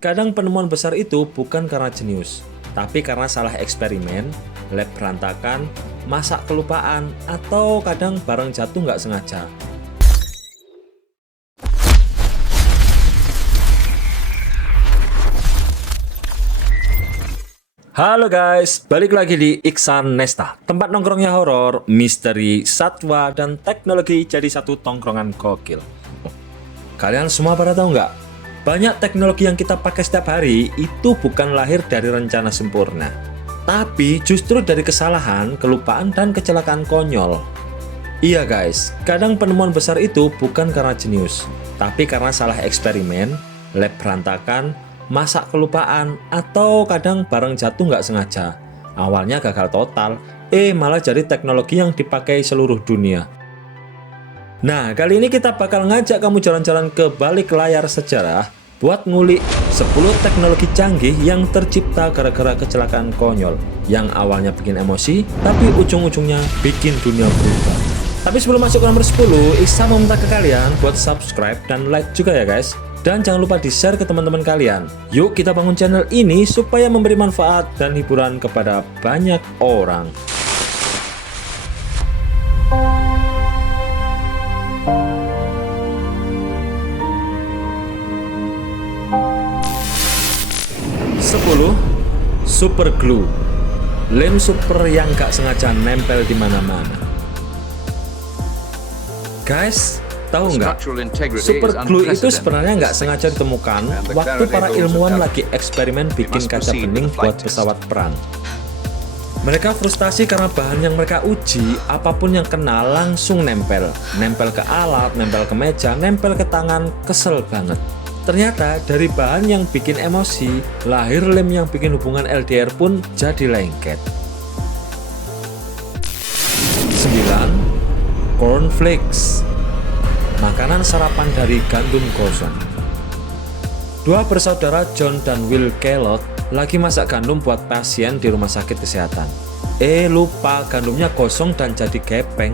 kadang penemuan besar itu bukan karena jenius, tapi karena salah eksperimen, lab berantakan, masak kelupaan, atau kadang barang jatuh nggak sengaja. Halo guys, balik lagi di Iksan Nesta, tempat nongkrongnya horor, misteri, satwa, dan teknologi jadi satu tongkrongan gokil. Kalian semua pada tahu nggak? Banyak teknologi yang kita pakai setiap hari itu bukan lahir dari rencana sempurna, tapi justru dari kesalahan, kelupaan, dan kecelakaan konyol. Iya guys, kadang penemuan besar itu bukan karena jenius, tapi karena salah eksperimen, lab berantakan, masak kelupaan, atau kadang barang jatuh nggak sengaja. Awalnya gagal total, malah jadi teknologi yang dipakai seluruh dunia. Nah, kali ini kita bakal ngajak kamu jalan-jalan ke balik layar sejarah buat ngulik 10 teknologi canggih yang tercipta gara-gara kecelakaan konyol yang awalnya bikin emosi, tapi ujung-ujungnya bikin dunia berubah. Tapi sebelum masuk ke nomor 10, Iksan meminta ke kalian buat subscribe dan like juga ya guys. Dan jangan lupa di-share ke teman-teman kalian. Yuk kita bangun channel ini supaya memberi manfaat dan hiburan kepada banyak orang. Super glue, lem super yang gak sengaja nempel di mana-mana. Guys, tahu nggak? Super glue itu sebenarnya nggak sengaja ditemukan waktu para ilmuwan lagi eksperimen bikin kaca bening buat pesawat perang. Mereka frustasi karena bahan yang mereka uji, apapun yang kena langsung nempel. Nempel ke alat, nempel ke meja, nempel ke tangan, kesel banget. Ternyata dari bahan yang bikin emosi, lahir lem yang bikin hubungan LDR pun jadi lengket. 9. Cornflakes, makanan sarapan dari gandum gosong. Dua bersaudara John dan Will Kellogg lagi masak gandum buat pasien di rumah sakit kesehatan. Lupa gandumnya gosong dan jadi gepeng.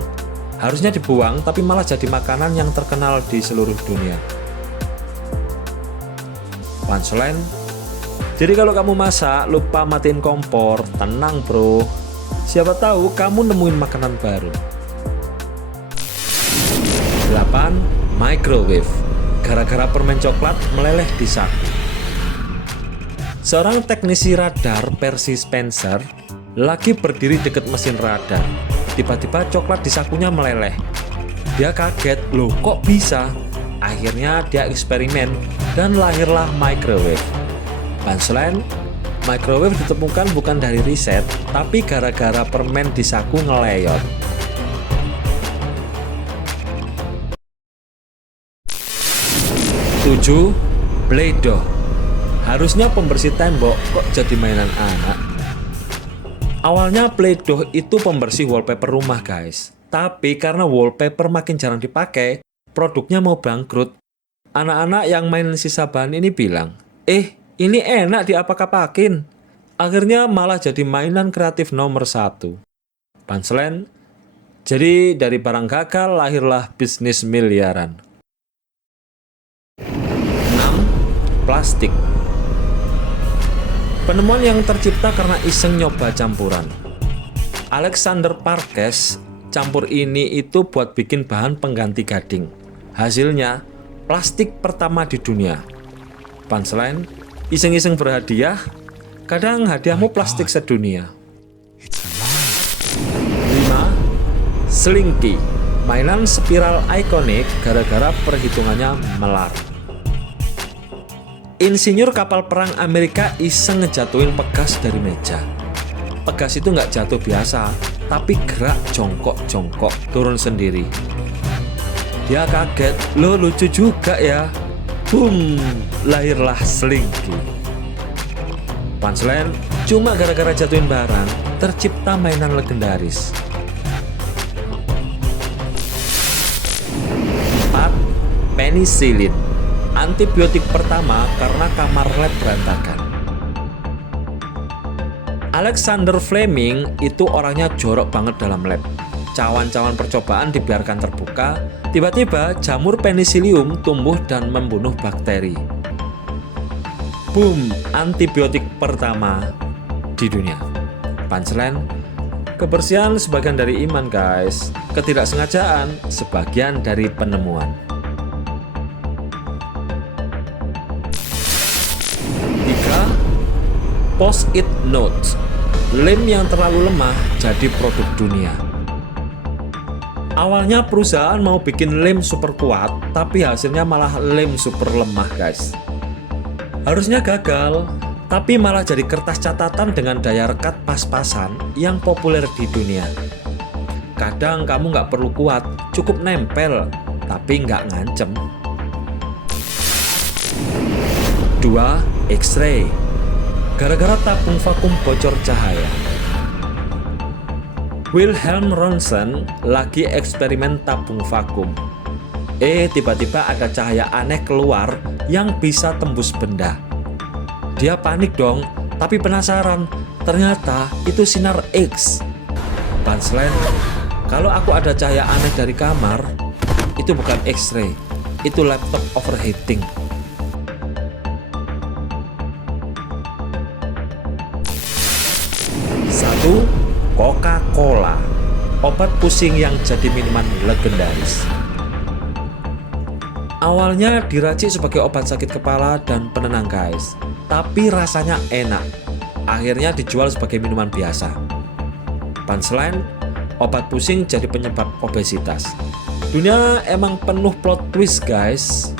Harusnya dibuang tapi malah jadi makanan yang terkenal di seluruh dunia. Punchline, jadi kalau kamu masak lupa matiin kompor, tenang bro, siapa tahu kamu nemuin makanan baru. 8. Microwave, gara-gara permen coklat meleleh di saku. Seorang teknisi radar versi Spencer lagi berdiri dekat mesin radar. Tiba-tiba coklat di sakunya meleleh. Dia kaget, loh kok bisa? Akhirnya dia eksperimen dan lahirlah microwave. Punchline, microwave ditemukan bukan dari riset, tapi gara-gara permen di saku ngeleyot. 7. Play-Doh, harusnya pembersih tembok kok jadi mainan anak. Awalnya Play-Doh itu pembersih wallpaper rumah guys, tapi karena wallpaper makin jarang dipakai, produknya mau bangkrut. Anak-anak yang main sisa bahan ini bilang, ini enak diapak-apakin. Akhirnya malah jadi mainan kreatif nomor 1. Punchline, jadi dari barang gagal lahirlah bisnis miliaran. 6. Plastik, penemuan yang tercipta karena iseng nyoba campuran. Alexander Parkes campur ini itu buat bikin bahan pengganti gading. Hasilnya plastik pertama di dunia. Punchline, iseng-iseng berhadiah, kadang hadiahmu plastik sedunia. 5. Slinky, mainan spiral ikonik gara-gara perhitungannya melar. Insinyur kapal perang Amerika iseng ngejatuhin pegas dari meja. Pegas itu nggak jatuh biasa, tapi gerak jongkok-jongkok turun sendiri. Dia kaget, loh lucu juga ya. Boom, lahirlah Slinky. Punchline, cuma gara-gara jatuhin barang, tercipta mainan legendaris. 4. Penicillin, antibiotik pertama karena kamar lab berantakan. Alexander Fleming itu orangnya jorok banget dalam lab. Cawan-cawan percobaan dibiarkan terbuka, tiba-tiba jamur penicillium tumbuh dan membunuh bakteri. boom, antibiotik pertama di dunia. Punchline, kebersihan sebagian dari iman guys, ketidaksengajaan sebagian dari penemuan. 3. Post-it notes, lem yang terlalu lemah jadi produk dunia. Awalnya perusahaan mau bikin lem super kuat, tapi hasilnya malah lem super lemah guys. Harusnya gagal, tapi malah jadi kertas catatan dengan daya rekat pas-pasan yang populer di dunia. Kadang kamu nggak perlu kuat, cukup nempel, tapi nggak ngancem. 2. X-ray, gara-gara tabung vakum bocor cahaya. Wilhelm Röntgen lagi eksperimen tabung vakum. Tiba-tiba ada cahaya aneh keluar yang bisa tembus benda. Dia panik dong, tapi penasaran. Ternyata itu sinar X. Punchline, kalau aku ada cahaya aneh dari kamar, itu bukan X-ray, itu laptop overheating. 1. Coca-Cola, obat pusing yang jadi minuman legendaris. Awalnya diracik sebagai obat sakit kepala dan penenang guys, tapi rasanya enak. Akhirnya dijual sebagai minuman biasa. Punchline, obat pusing jadi penyebab obesitas. Dunia emang penuh plot twist guys.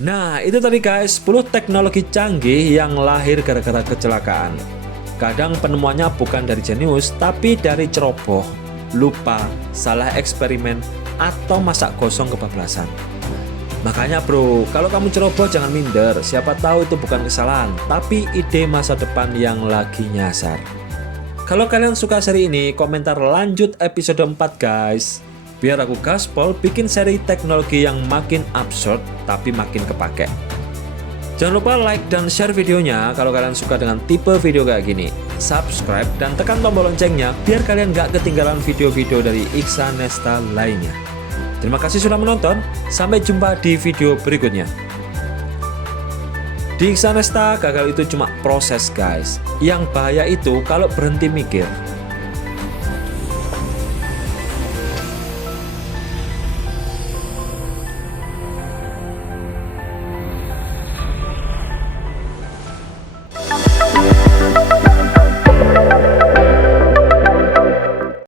Nah, itu tadi guys, 10 teknologi canggih yang lahir gara-gara kecelakaan. Kadang penemuannya bukan dari jenius, tapi dari ceroboh, lupa, salah eksperimen, atau masak gosong kebablasan. Makanya bro, kalau kamu ceroboh jangan minder, siapa tahu itu bukan kesalahan, tapi ide masa depan yang lagi nyasar. Kalau kalian suka seri ini, komentar lanjut episode 4 guys. Biar aku gaspol bikin seri teknologi yang makin absurd tapi makin kepake. Jangan lupa like dan share videonya kalau kalian suka dengan tipe video kayak gini. Subscribe dan tekan tombol loncengnya biar kalian gak ketinggalan video-video dari Iksan Nesta lainnya. Terima kasih sudah menonton, sampai jumpa di video berikutnya. Di Iksan Nesta, gagal itu cuma proses guys. Yang bahaya itu kalau berhenti mikir.